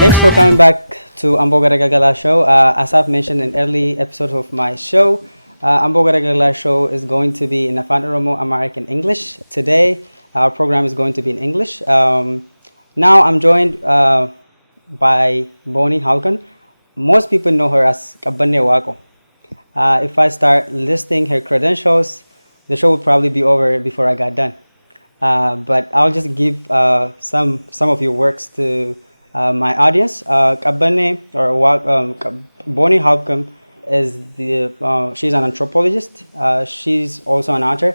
Thanks for coming back to Amboo Galgalaa show. As I've mentioned in early episodes of my show, Amboo Galgalaa show is going to be in Afaan Oromoo, American English. Today, our program is going to be in English. Now I'm joined by Bonnie Holcomb. Most people know her as Kabane Wako. If I start listing her credentials, the show would probably be over before I got done. But I'll just give some of your works to my audience. Kabane Bonnie Holcomb is she's an anthropologist. She's also an author.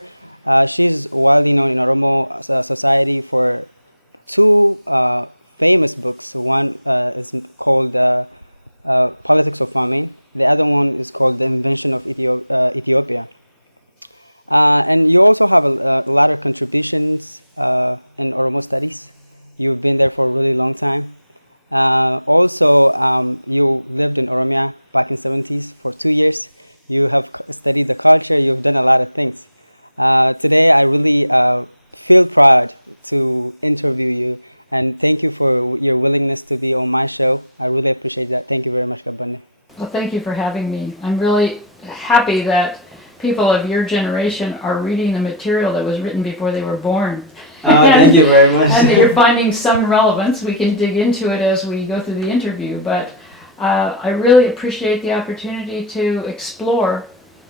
She's widely known in Oromo society for two famous books. One is called Politics of Famine. The other one is called The Invention of Ethiopia. And you also have a lot of contributions in Oromo studies. You've been there for a really long time. Also, you lived in Oromia back in the 70s for 2 years. You have studied the culture. You've done a lot of things. Today, I really feel proud to interview you. And thank you for your willingness to be on my show. I really appreciate that. Thank you very much, Kabane. Well, thank you for having me. I'm really happy that people of your generation are reading the material that was written before they were born. Thank you very much. And that you're finding some relevance. We can dig into it as we go through the interview, but I really appreciate the opportunity to explore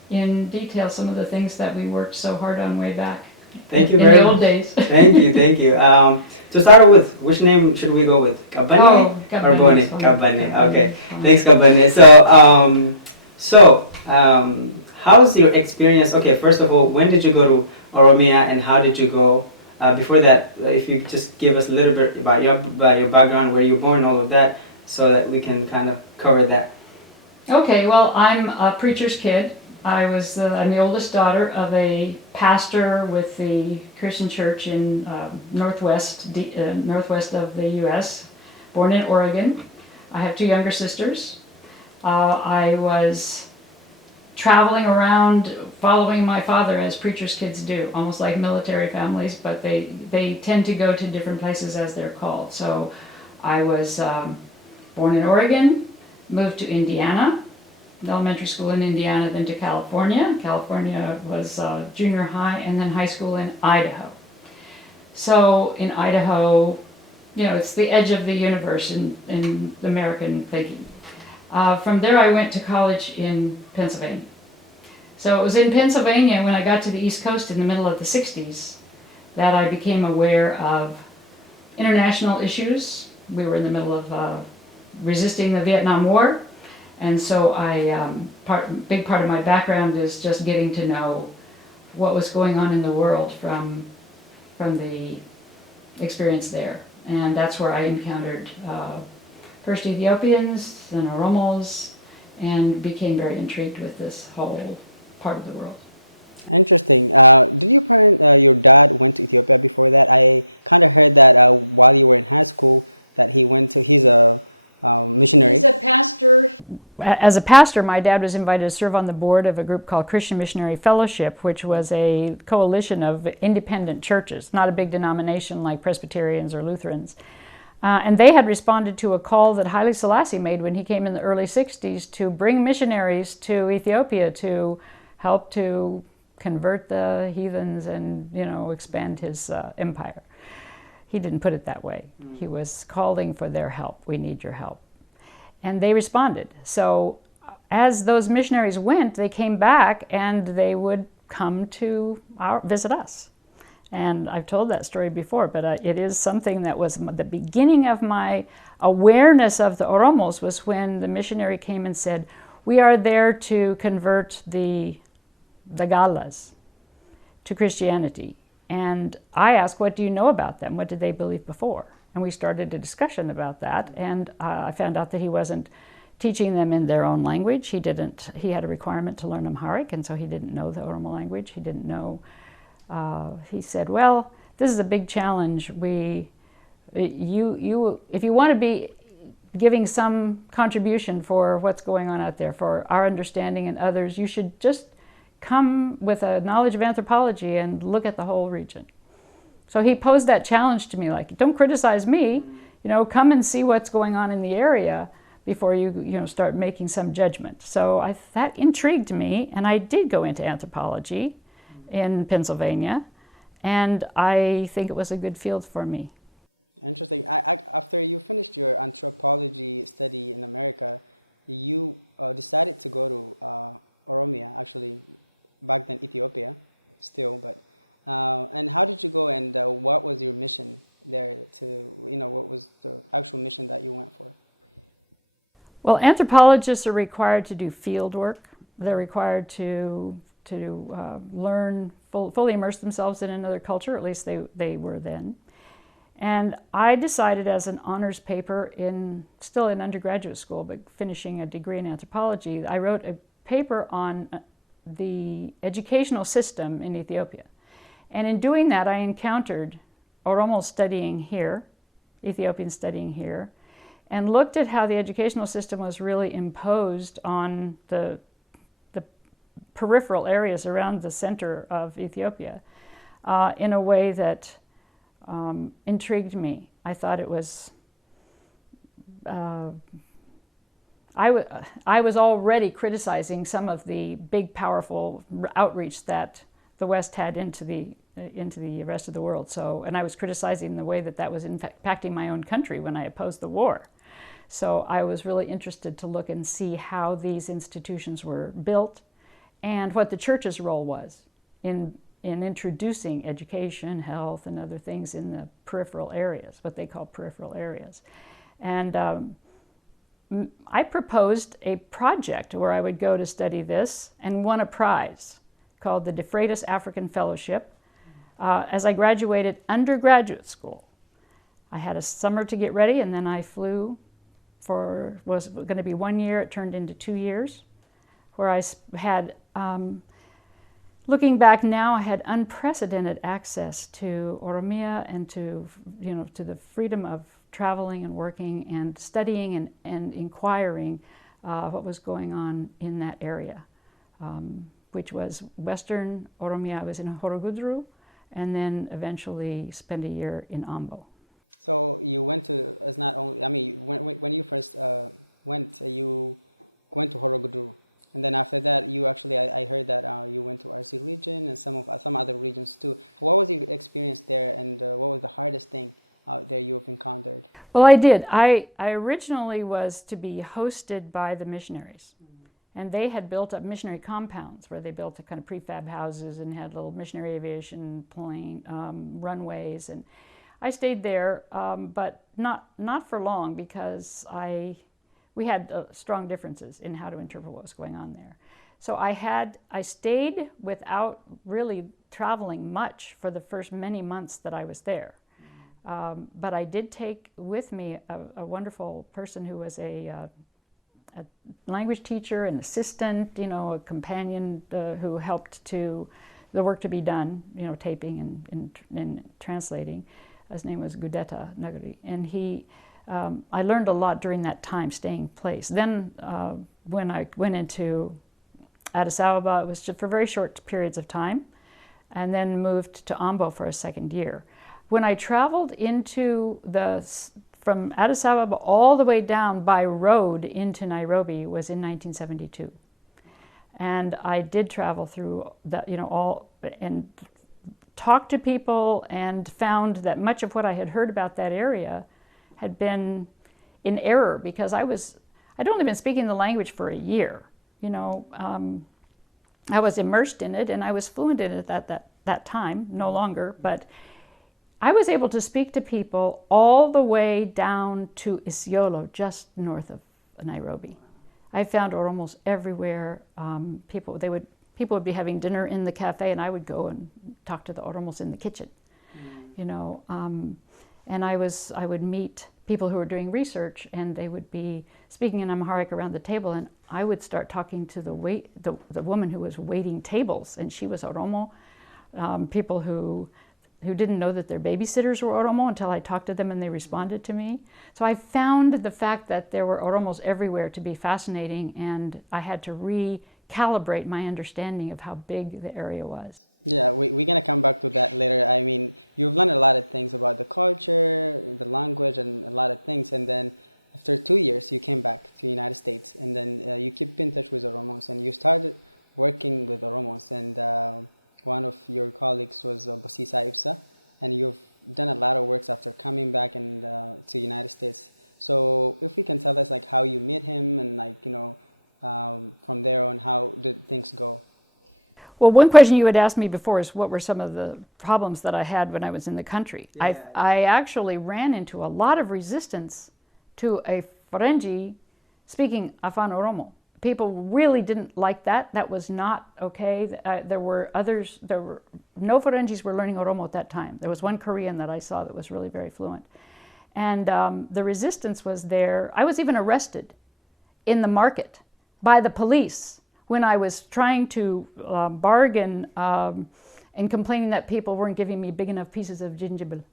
in detail some of the things that we worked so hard on way back. Thank you in very the much. old days. Thank you. To start with, which name should we go with? Kabane or Bonnie? Kabane. Okay. Thanks, Kabane. So, how's your experience? Okay, first of all, when did you go to Oromia and how did you go? Before that, if you just give us a little bit about your background, where you were born, all of that, so that we can kind of cover that. Okay, well, I'm a preacher's kid. I'm the oldest daughter of a pastor with the Christian church in northwest of the U.S., born in Oregon. I have two younger sisters. I was traveling around following my father as preacher's kids do, almost like military families, but they tend to go to different places as they're called. So I was born in Oregon, moved to Indiana, elementary school in Indiana, then to California. California was junior high, and then high school in Idaho. So in Idaho, it's the edge of the universe in American thinking. From there I went to college in Pennsylvania. So it was in Pennsylvania when I got to the East Coast in the middle of the 60s that I became aware of international issues. We were in the middle of resisting the Vietnam War. And so big part of my background is just getting to know what was going on in the world from the experience there. And that's where I encountered first Ethiopians, then Oromos, and became very intrigued with this whole part of the world. Interesting. Did your dad went to Ethiopia before that? I kind of heard that while you were in high school that he's a missionary. He's a pastor. As a pastor, my dad was invited to serve on the board of a group called Christian Missionary Fellowship, which was a coalition of independent churches, not a big denomination like Presbyterians or Lutherans. And they had responded to a call that Haile Selassie made when he came in the early 60s to bring missionaries to Ethiopia to help to convert the heathens and, expand his empire. He didn't put it that way. He was calling for their help. We need your help. And they responded. So as those missionaries went, they came back and they would come to visit us. And I've told that story before, but it is something that was the beginning of my awareness of the Oromos was when the missionary came and said, we are there to convert the Galgalas to Christianity. And I asked, what do you know about them? What did they believe before? And we started a discussion about that, and I found out that he wasn't teaching them in their own language. He had a requirement to learn Amharic, and so he didn't know the Oromo language. He didn't know. He said, well, this is a big challenge. If you want to be giving some contribution for what's going on out there, for our understanding and others, you should just come with a knowledge of anthropology and look at the whole region. So he posed that challenge to me, like, don't criticize me, come and see what's going on in the area before you start making some judgment. So that intrigued me, and I did go into anthropology in Pennsylvania, and I think it was a good field for me. Interesting. After you finished your anthropology study in America, you decided to go to Oromia, actually, back then Ethiopia, still. But and how did you go, and what was your mission there? What was the actual mission that you went for? Well, anthropologists are required to do field work. They're required to learn, fully immerse themselves in another culture, at least they were then. And I decided as an honors paper still in undergraduate school, but finishing a degree in anthropology, I wrote a paper on the educational system in Ethiopia. And in doing that, I encountered Oromo studying here, Ethiopians studying here, and looked at how the educational system was really imposed on the peripheral areas around the center of Ethiopia in a way that intrigued me. I thought it was, I was already criticizing some of the big, powerful outreach that the West had into the rest of the world. And I was criticizing the way that was impacting my own country when I opposed the war. So I was really interested to look and see how these institutions were built and what the church's role was in introducing education, health, and other things in the peripheral areas, what they call peripheral areas. And I proposed a project where I would go to study this and won a prize called the De Freitas African Fellowship as I graduated undergraduate school. I had a summer to get ready, and then I flew was going to be 1 year. It turned into 2 years, where I had, looking back now, I had unprecedented access to Oromia and to the freedom of traveling and working and studying and inquiring what was going on in that area, which was Western Oromia. I was in Horogudru, and then eventually spent a year in Amboo. So you went to, as not only, I mean, when you first went, you went to Horogudru. And then after that, you actually, I heard that you went to RC region and some other regions too. What was your experience there, and what was the hardest thing out there you have encountered? Well, I did. I originally was to be hosted by the missionaries. And they had built up missionary compounds where they built a kind of prefab houses and had little missionary aviation plane runways. And I stayed there, but not for long, because we had strong differences in how to interpret what was going on there. So I stayed without really traveling much for the first many months that I was there. But I did take with me a wonderful person who was a language teacher, an assistant, a companion who helped the work to be done, taping and translating. His name was Gudeta Nagari, and I learned a lot during that time staying place. Then when I went into Addis Ababa, it was just for very short periods of time, and then moved to Amboo for a second year. When I traveled from Addis Ababa all the way down by road into Nairobi was in 1972. And I did travel through that, and talked to people, and found that much of what I had heard about that area had been in error, because I'd only been speaking the language for a year. I was immersed in it, and I was fluent in it at that time, no longer, but I was able to speak to people all the way down to Isiolo, just north of Nairobi. I found Oromos everywhere. People would be having dinner in the cafe, and I would go and talk to the Oromos in the kitchen. And I would meet people who were doing research, and they would be speaking in Amharic around the table, and I would start talking to the woman who was waiting tables, and she was Oromo. People who didn't know that their babysitters were Oromo until I talked to them and they responded to me. So I found the fact that there were Oromos everywhere to be fascinating, and I had to calibrate my understanding of how big the area was. Yeah, we're gonna come back to that later. I mean, you've learned a lot of things about the culture, the language, and a lot of things. And then after 2 years, you came back to the United States, and then you keep in touch with Oromos, and you started working with Oromos. And one of your colleagues was Bosisa Ibsa, and you've done a lot of works after coming back and to the United States. So if we can tell us like how you met him and like from there on, how did things go? Well, one question you had asked me before is what were some of the problems that I had when I was in the country. Yeah. I actually ran into a lot of resistance to a Ferengi speaking Afan Oromo. People really didn't like that. That was not okay. There were no Ferengis were learning Oromo at that time. There was one Korean that I saw that was really very fluent. And the resistance was there. I was even arrested in the market by the police when I was trying to bargain and complaining that people weren't giving me big enough pieces of gingibil.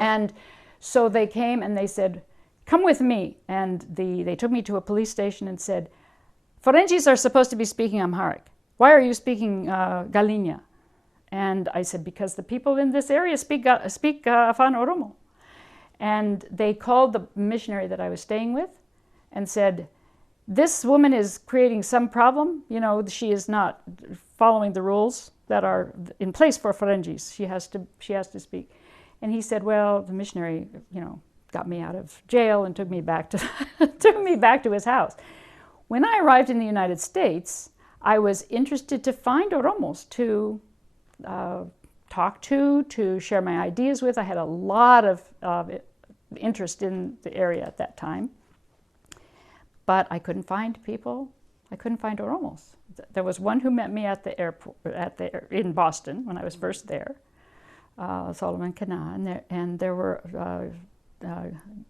And so they came and they said, come with me. And they took me to a police station and said, Ferengis are supposed to be speaking Amharic. Why are you speaking Galinya? And I said, because the people in this area speak Afan Oromo. And they called the missionary that I was staying with and said, this woman is creating some problem. She is not following the rules that are in place for Ferengis. She has to speak. And he said, well, the missionary, got me out of jail and took me back to his house. When I arrived in the United States, I was interested to find Oromos to talk to share my ideas with. I had a lot of interest in the area at that time. But I couldn't find people. I couldn't find Oromos. There was one who met me at the airport in Boston when I was first there, Solomon Kana, and there were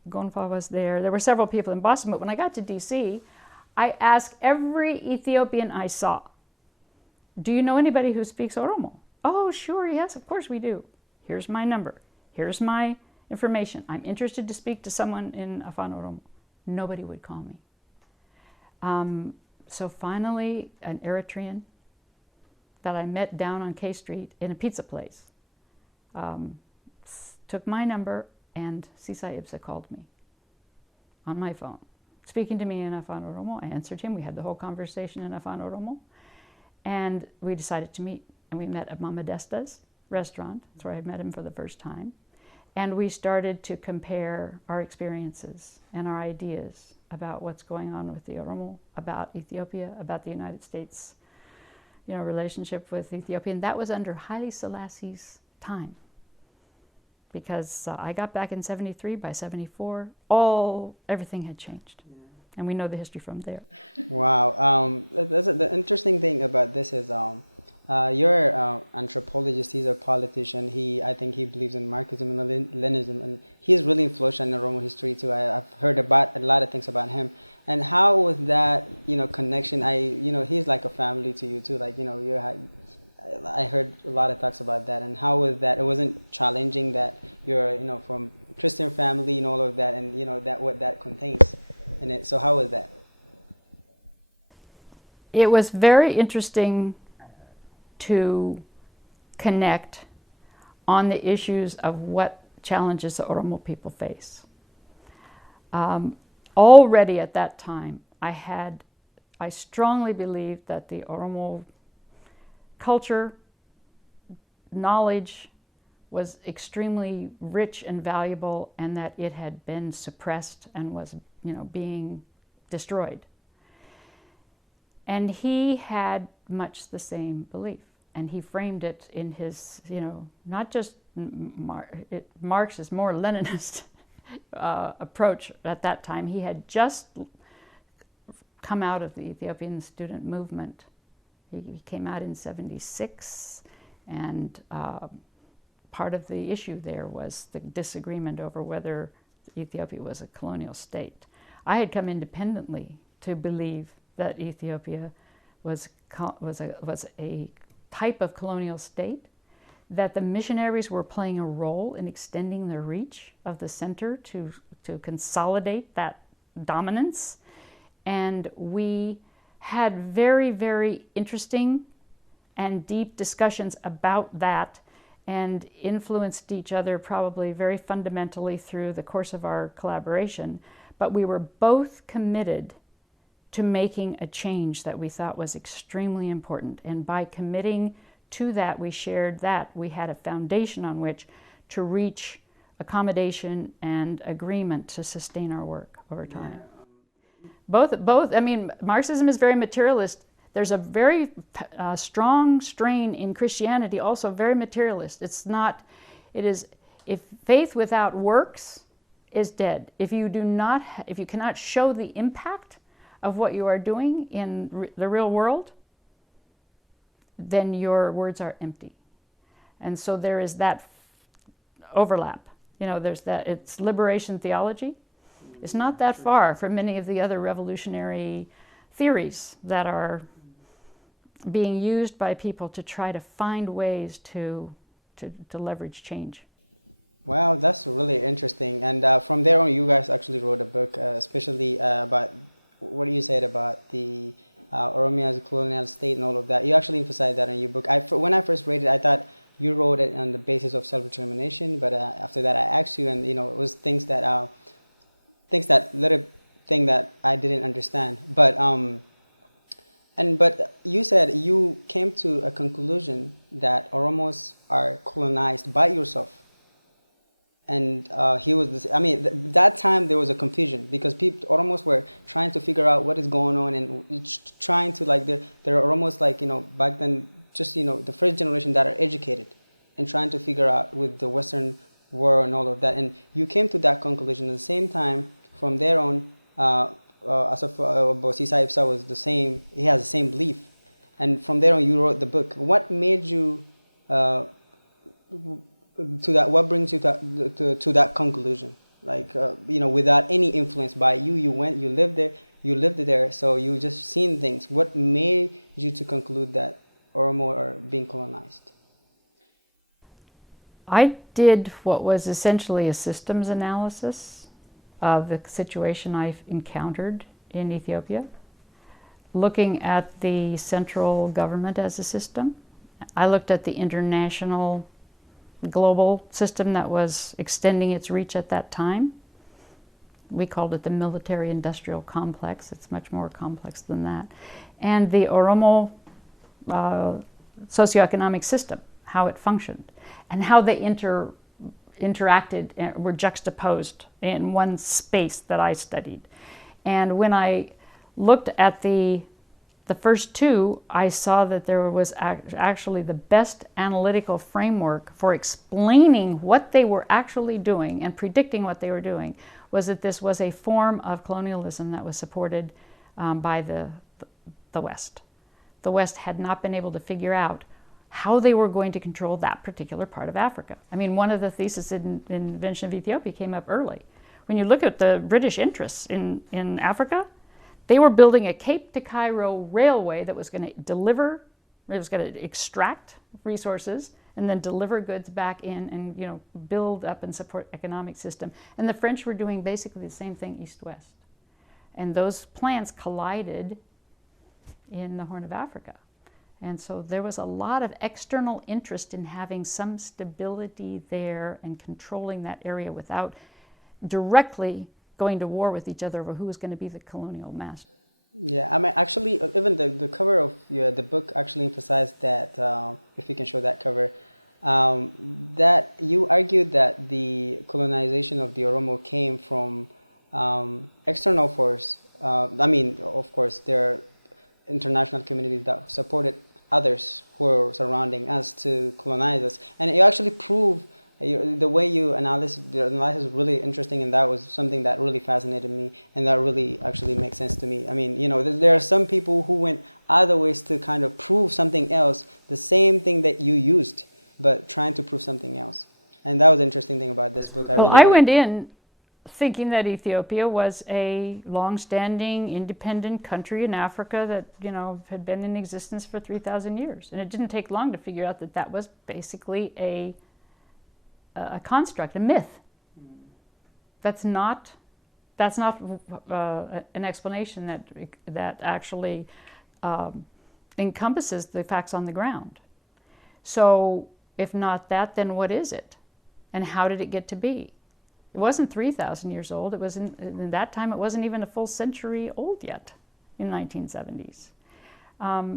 Gonfa was there. There were several people in Boston. But when I got to D.C., I asked every Ethiopian I saw, "Do you know anybody who speaks Oromo?" "Oh, sure, yes, of course we do. Here's my number. Here's my information. I'm interested to speak to someone in Afan Oromo." Nobody would call me. So finally, an Eritrean that I met down on K Street in a pizza place took my number, and Sisai Ibsa called me on my phone, speaking to me in Afan Oromo. I answered him. We had the whole conversation in Afan Oromo, and we decided to meet. And we met at Mama Desta's restaurant. That's where I had met him for the first time. And we started to compare our experiences and our ideas about what's going on with the Oromo, about Ethiopia, about the United States, relationship with Ethiopia. And that was under Haile Selassie's time. Because I got back in 73, by 74, everything had changed. Yeah. And we know the history from there. Wow. The interesting thing about this is you're an anthropologist, he's a politician. I think he believes in Marxism and Leninism, and he's really influential in Oromo history too. I've heard about a lot of things about him. And how was that, connection? He's like a family to you too. Like, I heard a lot of talks about that. And how was that? It wasn't challenging that you're, from Christian family and all of that, and that what that contains in it. So how was that? It was very interesting to connect on the issues of what challenges the Oromo people face. Already at that time, I strongly believed that the Oromo culture, knowledge was extremely rich and valuable, and that it had been suppressed and was, being destroyed. And he had much the same belief, and he framed it in his, not just Marxist, more Leninist approach at that time. He had just come out of the Ethiopian student movement. He came out in 76, and part of the issue there was the disagreement over whether Ethiopia was a colonial state. I had come independently to believe that Ethiopia was a type of colonial state, that the missionaries were playing a role in extending the reach of the center to consolidate that dominance, and we had very, very interesting and deep discussions about that, and influenced each other probably very fundamentally through the course of our collaboration. But we were both committed to making a change that we thought was extremely important. And by committing to that, we shared that. We had a foundation on which to reach accommodation and agreement to sustain our work over time. Both, I mean, Marxism is very materialist. There's a very strong strain in Christianity, also very materialist. It is, if faith without works is dead. If you cannot show the impact of what you are doing in the real world, then your words are empty. And so there is that overlap. There's that, it's liberation theology. It's not that far from many of the other revolutionary theories that are being used by people to try to find ways to leverage change. Wow, that's really interesting. And from there on, you guys actually wrote a book, especially about what you said about the Oromia as a colonial state and all of that. You actually emphasized that in your book. When I first read it, I thought you wrote it on the basis of self-determination, but after that I asked you, and it was things that I didn't understand. But you said you came to a conclusion that Oromos are colonized by yourself. And that time there was a confusion because Oromos were trying to figure out what is going on and trying to they're almost back then just the first generation that are educated and trying to figure out with the Western world and all of that. And you came to that conclusion at the same time. From there on, Bosisa Ipsa was the same. He has the same belief, and from there on, you wrote the book. What made you to that? What brings you to that conclusion? Without any influence by you, you lived there, so you just seen things. What made you to conclude that Oromo are being colonized? I did what was essentially a systems analysis of the situation I've encountered in Ethiopia, looking at the central government as a system. I looked at the international global system that was extending its reach at that time. We called it the military-industrial complex. It's much more complex than that. And the Oromo socioeconomic system, how it functioned, and how they interacted and were juxtaposed in one space that I studied. And when I looked at the first two, I saw that there was actually the best analytical framework for explaining what they were actually doing and predicting what they were doing was that this was a form of colonialism that was supported by the West. The West had not been able to figure out how they were going to control that particular part of Africa. I mean, one of the theses in Invention of Ethiopia came up early. When you look at the British interests in Africa, they were building a Cape to Cairo railway that was going to extract resources and then deliver goods back in and build up and support economic system. And the French were doing basically the same thing east-west. And those plans collided in the Horn of Africa. And so there was a lot of external interest in having some stability there and controlling that area without directly going to war with each other over who was going to be the colonial master. Yeah, I mean, actually, even the cover of the book actually emphasized that, if you can show that cover, that you argued that the colonization of the Oromo came from external force. Of course, there are international communities that supported others who are surrounding us to colonize us. And you actually prove the way you analyze is really interesting, and that was something that really fascinated me, and that really actually makes sense to me. I mean, there are some people who went other ways to kind of prove something else, the same thing that you used, but trying to prove something else. And that was the interesting thing about this book. I went in thinking that Ethiopia was a long-standing independent country in Africa that had been in existence for 3,000 years, and it didn't take long to figure out that that was basically a construct, a myth. That's not an explanation that actually encompasses the facts on the ground. So if not that, then what is it? And how did it get to be? It wasn't 3,000 years old. It was in that time, it wasn't even a full century old yet in 1970s.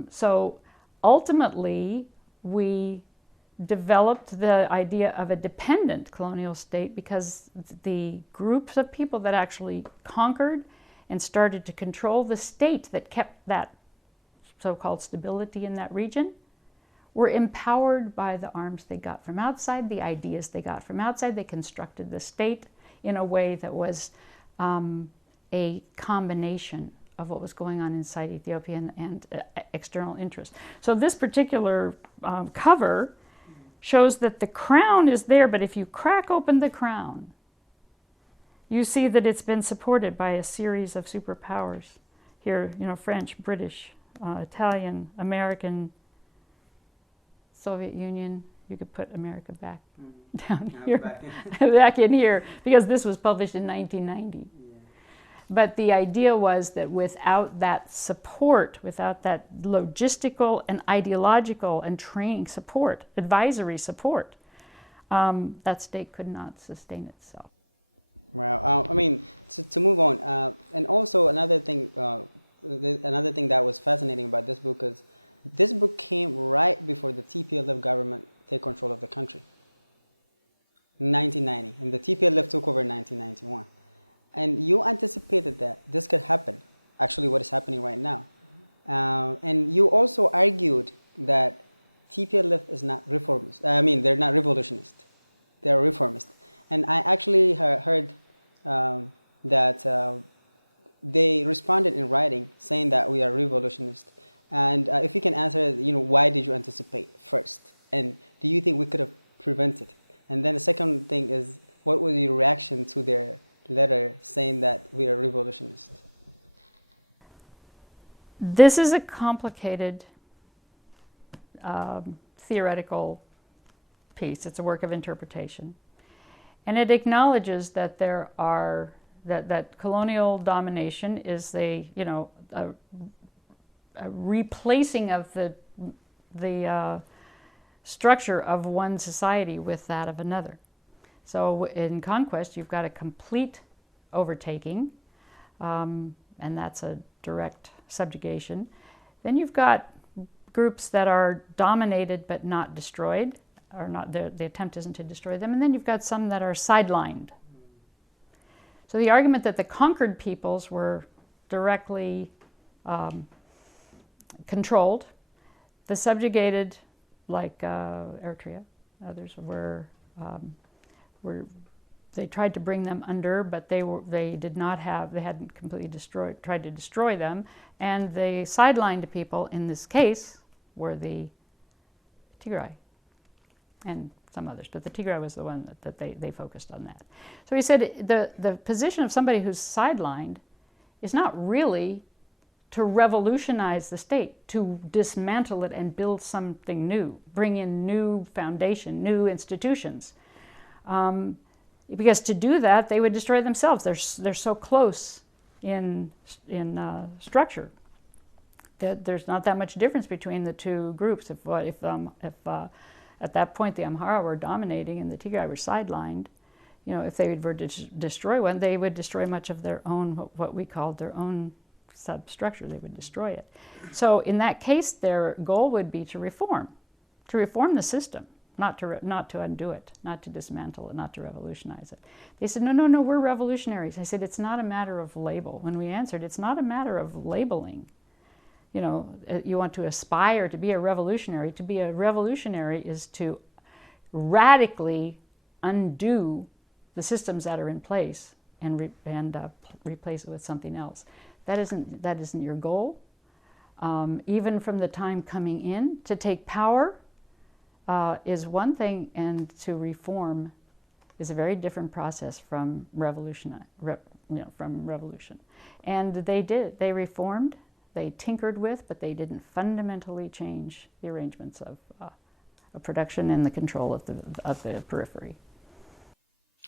So ultimately, we developed the idea of a dependent colonial state because the groups of people that actually conquered and started to control the state that kept that so-called stability in that region were empowered by the arms they got from outside, the ideas they got from outside. They constructed the state in a way that was a combination of what was going on inside Ethiopia and external interests. So this particular cover shows that the crown is there, but if you crack open the crown, you see that it's been supported by a series of superpowers. Here, French, British, Italian, American, Soviet Union. You could put America back down here, back in here, because this was published in 1990. But the idea was that without that support, without that logistical and ideological and training support, advisory support, that state could not sustain itself. Wow. To move on, and also another thing that was fascinating about this book is this book came right before the TPLF government take control of the country. 1990, and the TPLF took over in 1991. And you anticipated that this could happen, actually what is happening right now. And you also argued that TPLF is not reformist. They're not revolutionist. They're reformist. And I actually heard that they responded in writing saying that we are revolutionist. And if you can answer, why did you anticipate first? And do you think we could have prevented? And then the second thing is, what was your reaction to their letter saying that we are revolutionists? This is a complicated theoretical piece. It's a work of interpretation. And it acknowledges that that colonial domination is a replacing of the structure of one society with that of another. So in conquest, you've got a complete overtaking, and that's a direct subjugation. Then you've got groups that are dominated but not destroyed, or not. The attempt isn't to destroy them. And then you've got some that are sidelined. So the argument that the conquered peoples were directly controlled, the subjugated, like Eritrea, others were they tried to bring them under, but they hadn't completely tried to destroy them, and the sidelined people in this case were the Tigray and some others, but the Tigray was the one that they focused on that. So he said the position of somebody who's sidelined is not really to revolutionize the state, to dismantle it and build something new, bring in new foundation, new institutions. Because to do that, they would destroy themselves. They're so close in structure that there's not that much difference between the two groups. If at that point the Amhara were dominating and the Tigray were sidelined, if they were to destroy one, they would destroy much of their own, what we called their own substructure. They would destroy it. So in that case, their goal would be to reform the system. Not to undo it, not to dismantle it, not to revolutionize it. They said, no, we're revolutionaries. I said, it's not a matter of label. When we answered, it's not a matter of labeling. You want to aspire to be a revolutionary. To be a revolutionary is to radically undo the systems that are in place and replace it with something else. That isn't your goal. Even from the time coming in, to take power is one thing, and to reform is a very different process from revolution. And they did. They reformed. They tinkered with, but they didn't fundamentally change the arrangements of production and the control of the periphery.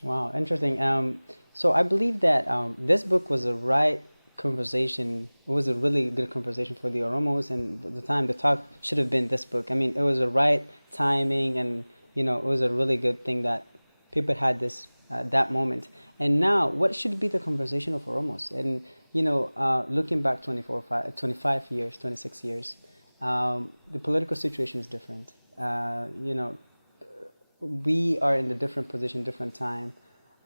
Wow, interesting. So I believe that this book was the right conversation. It was a really good conversation for the Oromos, and at the time the talk should have been this book. I mean, it was the right timing, and you know, it was a really good thing that people had this that moment. And now, what should be the conversation of Oromos? And you know, looking back 25 years, 26 years, the political situation is different. You know, we are in a different position, different time.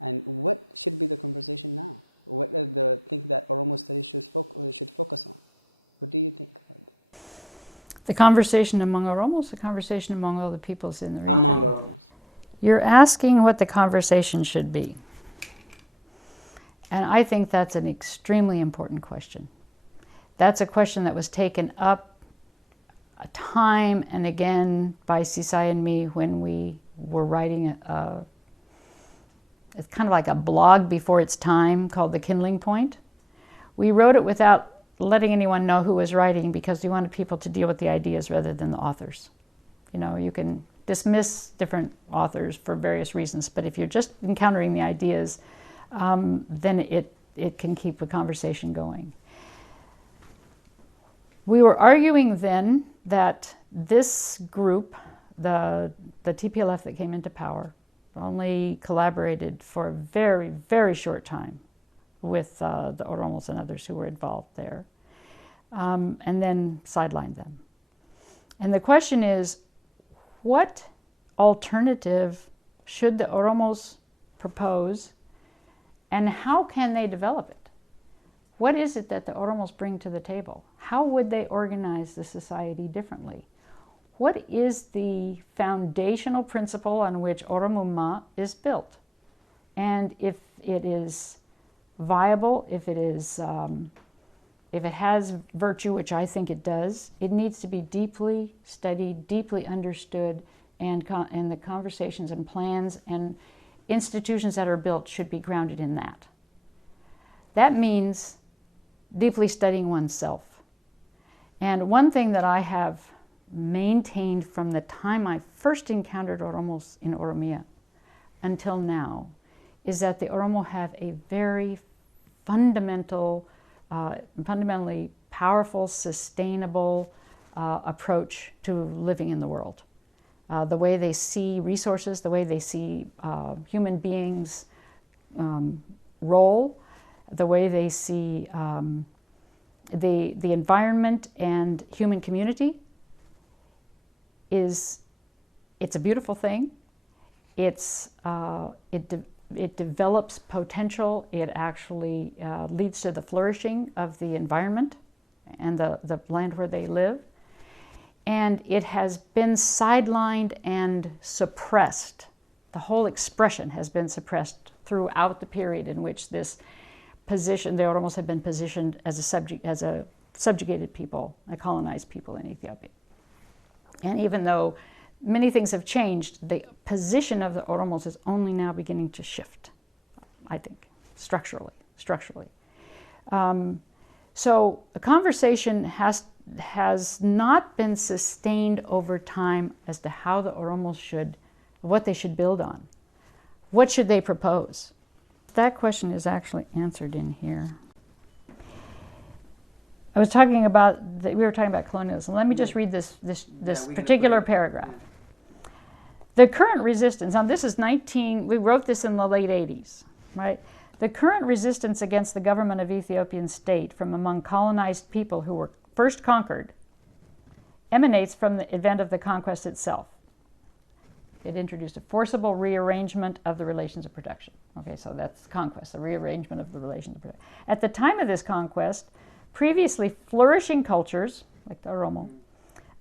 And what should be the conversation now? What are the things that Oromo studies should focus on? What do you think about that? The conversation among Oromos, the conversation among all the peoples in the region? Among Oromos. You're asking what the conversation should be. And I think that's an extremely important question. That's a question that was taken up time and again by Sisai and me when we were writing it's kind of like a blog before its time called The Kindling Point. We wrote it without letting anyone know who was writing because we wanted people to deal with the ideas rather than the authors. You know, you can dismiss different authors for various reasons, but if you're just encountering the ideas, then it can keep the conversation going. We were arguing then that this group, the TPLF that came into power, only collaborated for a very, very short time with the Oromos and others who were involved there, and then sidelined them. And the question is, what alternative should the Oromos propose, and how can they develop it? What is it that the Oromos bring to the table? How would they organize the society differently? What is the foundational principle on which Oromuma is built? And if it is viable, if it has virtue, which I think it does, it needs to be deeply studied, deeply understood, and the conversations and plans and institutions that are built should be grounded in that. That means deeply studying oneself. And one thing that I have maintained from the time I first encountered Oromos in Oromia until now is that the Oromo have a very fundamentally powerful, sustainable approach to living in the world. The way they see resources, the way they see human beings' role, the way they see the environment and human community it's a beautiful thing. It develops potential. It actually leads to the flourishing of the environment and the land where they live. And it has been sidelined and suppressed. The whole expression has been suppressed throughout the period in which this position, the Oromos have been positioned as a subjugated people, a colonized people in Ethiopia. And even though many things have changed, the position of the Oromos is only now beginning to shift, I think, structurally. So a conversation has not been sustained over time as to how the Oromos what they should build on. What should they propose? That question is actually answered in here. We were talking about colonialism. Let me just read this particular paragraph. The current resistance, now this is we wrote this in the late 80s, right? The current resistance against the government of Ethiopian state from among colonized people who were first conquered emanates from the event of the conquest itself. It introduced a forcible rearrangement of the relations of production. Okay, so that's conquest, the rearrangement of the relations of production. At the time of this conquest, previously flourishing cultures, like the Oromo,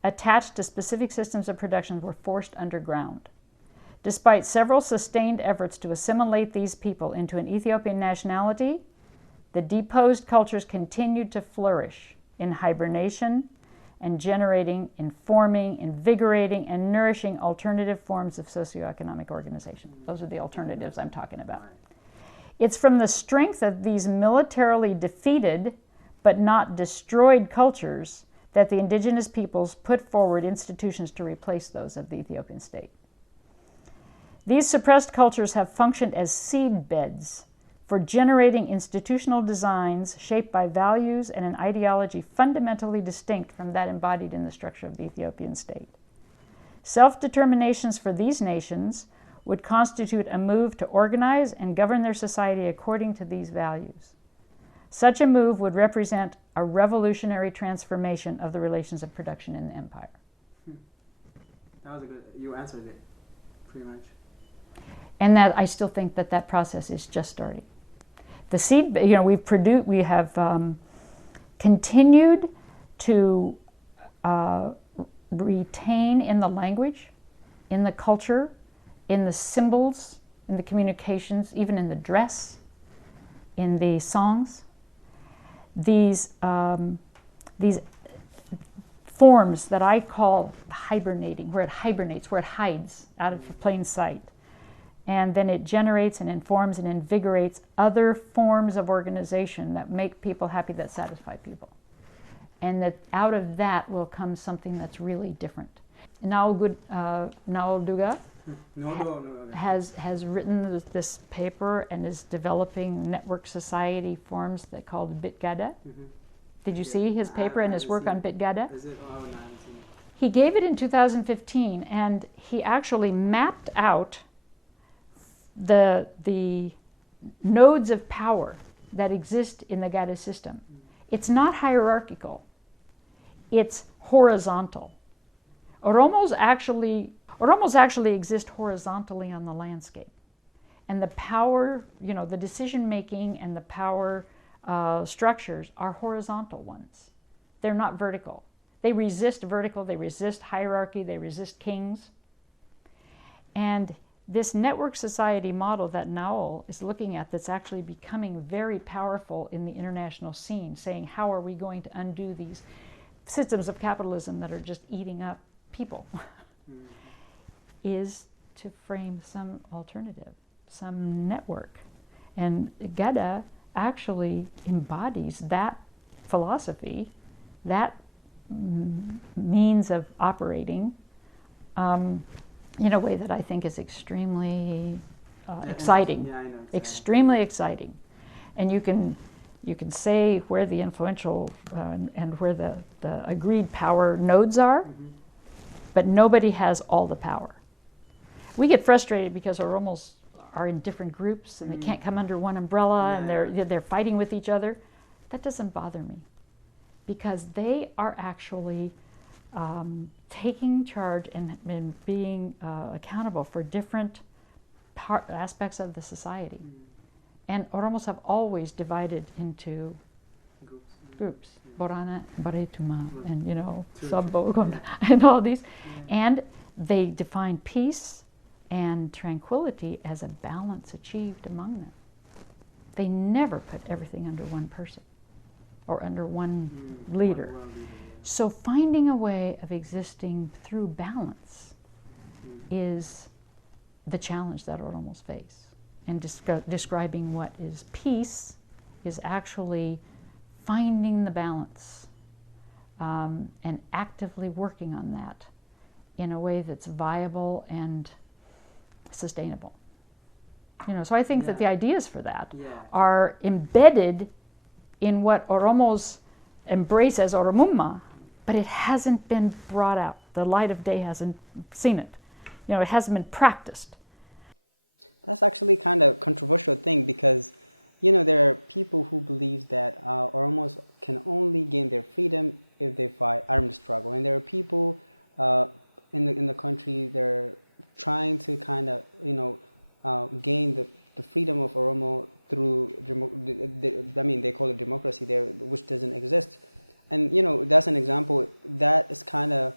attached to specific systems of production were forced underground. Despite several sustained efforts to assimilate these people into an Ethiopian nationality, the deposed cultures continued to flourish in hibernation and generating, informing, invigorating, and nourishing alternative forms of socioeconomic organization. Those are the alternatives I'm talking about. It's from the strength of these militarily defeated but not destroyed cultures that the indigenous peoples put forward institutions to replace those of the Ethiopian state. These suppressed cultures have functioned as seed beds for generating institutional designs shaped by values and an ideology fundamentally distinct from that embodied in the structure of the Ethiopian state. Self-determinations for these nations would constitute a move to organize and govern their society according to these values. Such a move would represent a revolutionary transformation of the relations of production in the empire. That was a good, you answered it, pretty much. And that I still think that that process is just starting. The seed, we have continued to retain in the language, in the culture, in the symbols, in the communications, even in the dress, in the songs, these forms that I call hibernating, where it hibernates, where it hides out of plain sight. And then it generates and informs and invigorates other forms of organization that make people happy, that satisfy people. And that out of that will come something that's really different. Naolduga has written this paper and is developing network society forms that called Bitgada. Mm-hmm. Did you see his paper and his work on Bitgada? He gave it in 2015, and he actually mapped out the nodes of power that exist in the Gada system. It's not hierarchical, it's horizontal. Oromos actually exist horizontally on the landscape. And the power, the decision making and the power structures are horizontal ones. They're not vertical. They resist vertical, they resist hierarchy, they resist kings. And this network society model that Naol is looking at, that's actually becoming very powerful in the international scene, saying how are we going to undo these systems of capitalism that are just eating up people, is to frame some alternative, some network. And Gada actually embodies that philosophy, that means of operating, in a way that I think is extremely exciting. Yeah, I know, extremely exciting. And you can say where the influential and where the agreed power nodes are, but nobody has all the power. We get frustrated because Oromos are in different groups and they can't come under one umbrella, and they're fighting with each other. That doesn't bother me, because they are actually taking charge and being accountable for different aspects of the society. And Oromos have always divided into groups. Borana, Baretuma, and Sabbogon, and all these. And they define peace and tranquility as a balance achieved among them. They never put everything under one person or under one leader. So finding a way of existing through balance is the challenge that Oromos face. And describing what is peace is actually finding the balance and actively working on that in a way that's viable and sustainable. So I think that the ideas for that are embedded in what Oromos embrace as Oromumma, but it hasn't been brought out. The light of day hasn't seen it. It hasn't been practiced. That's actually kind of a controversial thing, because there are people who believe that Oromos can only gain their freedom if they fight armed struggle, and there are people in the country, they're trying to kind of gain the freedom of Oromo through they call it democracy there, which doesn't exist. And that's an example that is kind of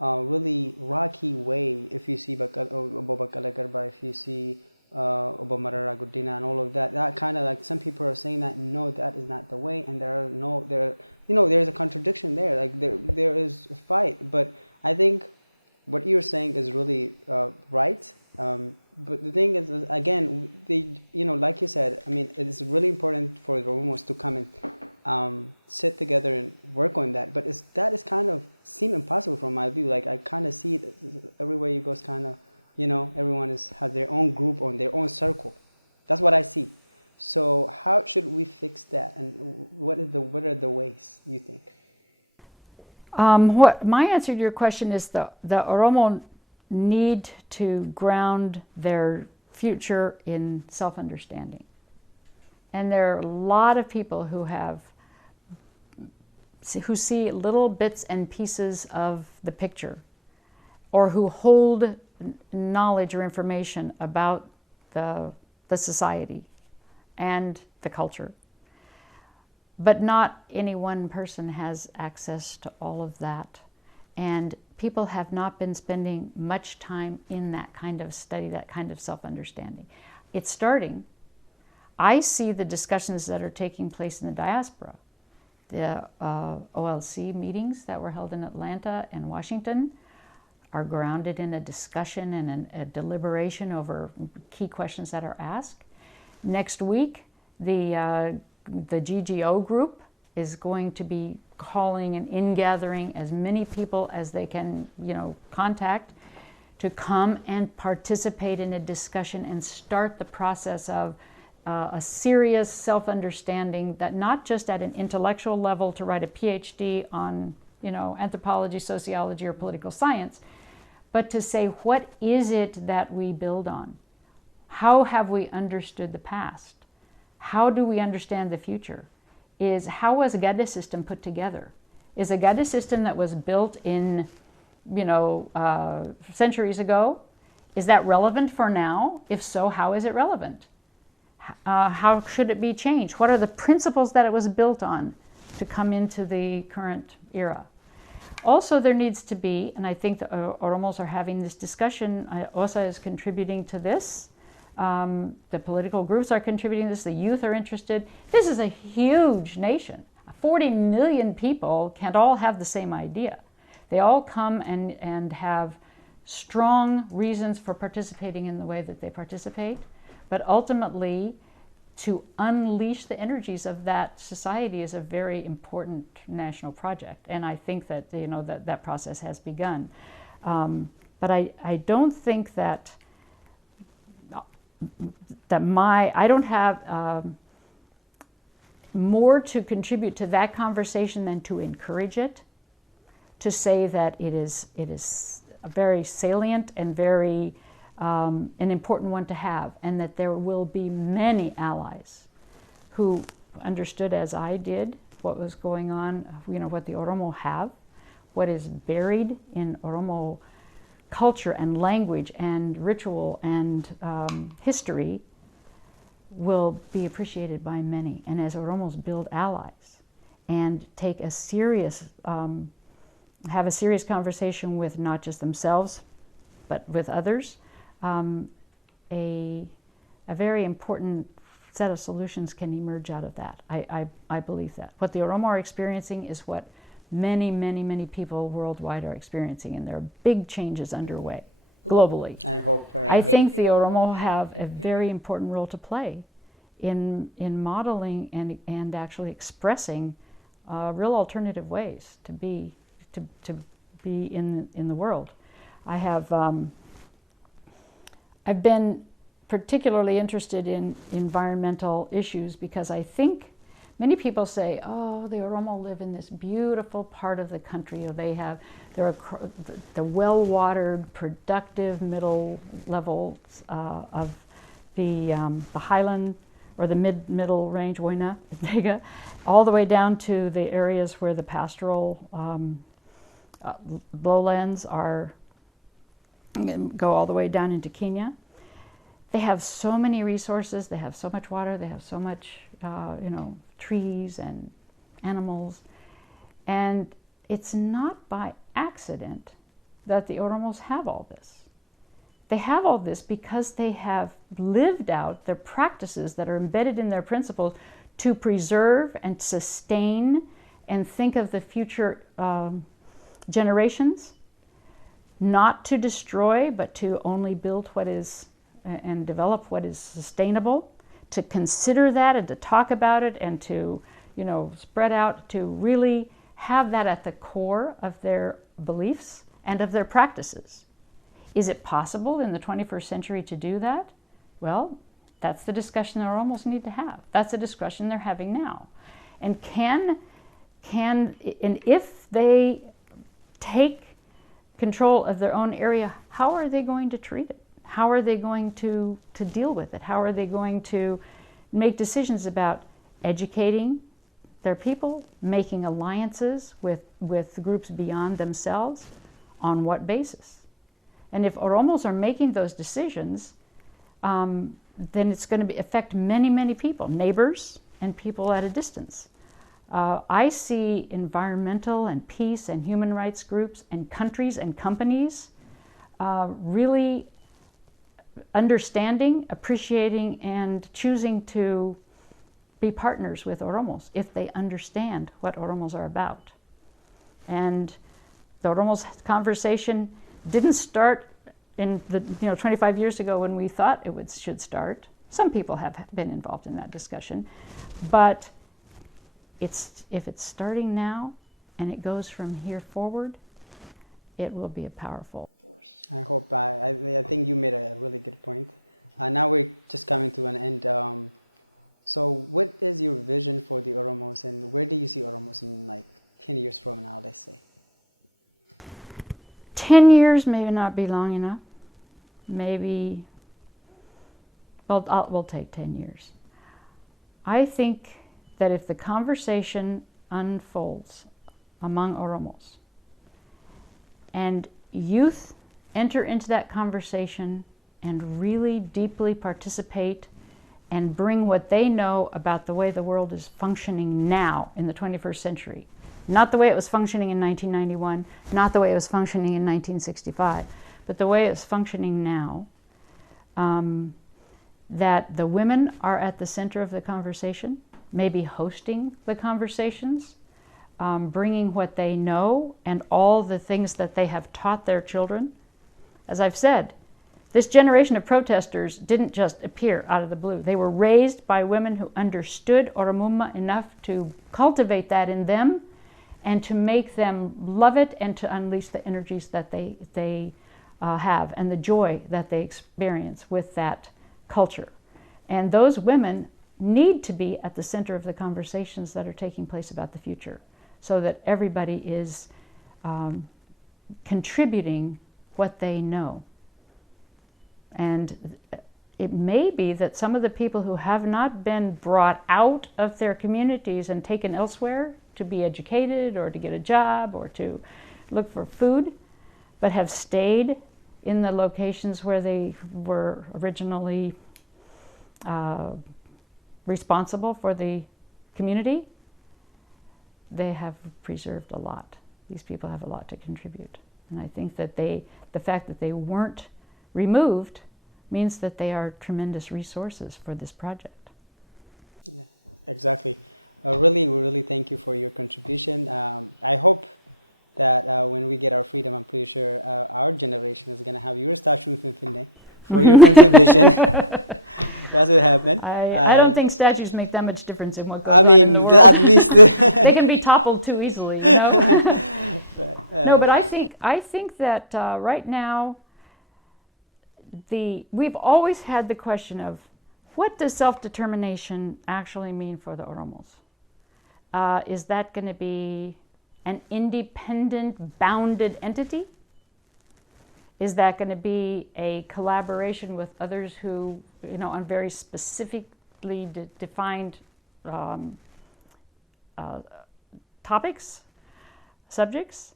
really rocky way. If you see Bakala Garba, if you see Obamarara Gudina and all of that, that kind of like, some people are saying that no, that is not the way, and there's a contradiction there. Like there is a fight, but I think what you're saying is really right. But the thing is, again, like you said, I mean, it is really important for the Oromos to come and sit together and work on that. But that is kind of seem impossible from my view. Like I kind of see it everywhere you go. It's kind of everyone has their own group on their own circle. That's what I see. So how should we fix that, and what are the ways you think? What my answer to your question is the Oromo need to ground their future in self-understanding. And there are a lot of people who see little bits and pieces of the picture, or who hold knowledge or information about the society and the culture. But not any one person has access to all of that. And people have not been spending much time in that kind of study, that kind of self-understanding. It's starting. I see the discussions that are taking place in the diaspora. The OLC meetings that were held in Atlanta and Washington are grounded in a discussion and a deliberation over key questions that are asked. Next week, the GGO group is going to be calling and ingathering as many people as they can, contact, to come and participate in a discussion and start the process of a serious self-understanding, that not just at an intellectual level to write a PhD on, anthropology, sociology, or political science, but to say, what is it that we build on? How have we understood the past? How do we understand the future? How was a Gada system put together? Is a Gada system that was built in, centuries ago, is that relevant for now? If so, how is it relevant? How should it be changed? What are the principles that it was built on to come into the current era? Also, there needs to be, and I think the Oromos are having this discussion, OSA is contributing to this, the political groups are contributing to this, the youth are interested. This is a huge nation. 40 million people can't all have the same idea. They all come and have strong reasons for participating in the way that they participate, but ultimately to unleash the energies of that society is a very important national project, and I think that that process has begun. But I don't think that I don't have more to contribute to that conversation than to encourage it, to say that it is a very salient and very an important one to have, and that there will be many allies who understood, as I did, what was going on, what the Oromo have, what is buried in Oromo culture and language and ritual and history, will be appreciated by many. And as Oromos build allies and take a serious, have a serious conversation with not just themselves, but with others, a very important set of solutions can emerge out of that. I believe that. What the Oromo are experiencing is what many, many, many people worldwide are experiencing, and there are big changes underway globally. I hope. I think the Oromo have a very important role to play in modeling and actually expressing real alternative ways to be in the world. I've been particularly interested in environmental issues because I think many people say, oh, the Oromo live in this beautiful part of the country, or they're the well-watered, productive middle levels of the highland or the middle range, Woina, Dega, all the way down to the areas where the pastoral lowlands go all the way down into Kenya. They have so many resources, they have so much water, they have so much, trees and animals. And it's not by accident that the Oromos have all this. They have all this because they have lived out their practices that are embedded in their principles to preserve and sustain and think of the future generations, not to destroy, but to only build what is and develop what is sustainable, to consider that and to talk about it and to, spread out, to really have that at the core of their beliefs and of their practices. Is it possible in the 21st century to do that? Well, That's the discussion they almost need to have. That's the discussion they're having now. And and if they take control of their own area, how are they going to treat it? How are they going to deal with it? How are they going to make decisions about educating their people, making alliances with groups beyond themselves? On what basis? And if Oromos are making those decisions, then it's going to affect many, many people, neighbors and people at a distance. I see environmental and peace and human rights groups and countries and companies really understanding, appreciating, and choosing to be partners with Oromos if they understand what Oromos are about. And the Oromos conversation didn't start in 25 years ago when we thought it should start. Some people have been involved in that discussion, but if it's starting now and it goes from here forward, it will be a powerful force. I hope. I think you made a really good point. Now we're just coming to an end. So what is your vision for the Oromos, and where do you see Oromos in like 10 years from now, let's say? 10 years may not be long enough. Maybe, well, we'll take 10 years. I think that if the conversation unfolds among Oromos and youth enter into that conversation and really deeply participate and bring what they know about the way the world is functioning now in the 21st century, not the way it was functioning in 1991, not the way it was functioning in 1965, but the way it's functioning now, that the women are at the center of the conversation, maybe hosting the conversations, bringing what they know and all the things that they have taught their children. As I've said, this generation of protesters didn't just appear out of the blue. They were raised by women who understood Oromuma enough to cultivate that in them and to make them love it and to unleash the energies that they have and the joy that they experience with that culture. And those women need to be at the center of the conversations that are taking place about the future so that everybody is contributing what they know. And it may be that some of the people who have not been brought out of their communities and taken elsewhere to be educated or to get a job or to look for food, but have stayed in the locations where they were originally responsible for the community, they have preserved a lot. These people have a lot to contribute. And I think that the fact that they weren't removed means that they are tremendous resources for this project. Yeah, exactly. We really thank you for your contribution. I hope that when we get our freedom, I'm pretty sure our generation is going to have your statue for your contribution. That's what happened. I don't think statues make that much difference in what goes on in the world. At least they can be toppled too easily, you know. But I think that right now we've always had the question of what does self-determination actually mean for the Oromos? Is that going to be an independent, bounded entity? Is that going to be a collaboration with others who, on very specifically defined topics, subjects?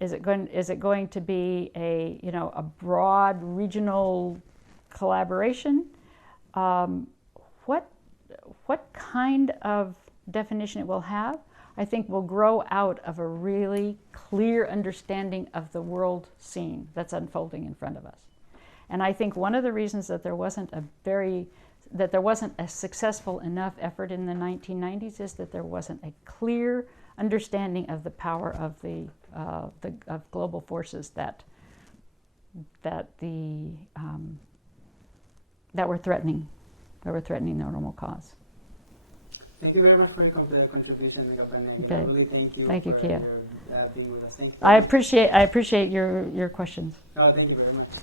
Is it going to be a broad regional collaboration? What kind of definition it will have, I think will grow out of a really clear understanding of the world scene that's unfolding in front of us. And I think one of the reasons that there wasn't a successful enough effort in the 1990s is that there wasn't a clear understanding of the power of of global forces that were threatening the Oromo cause. Thank you very much for your contribution, Again, I really thank you for your being with us. Thank you very much. I appreciate your questions. Oh, thank you very much.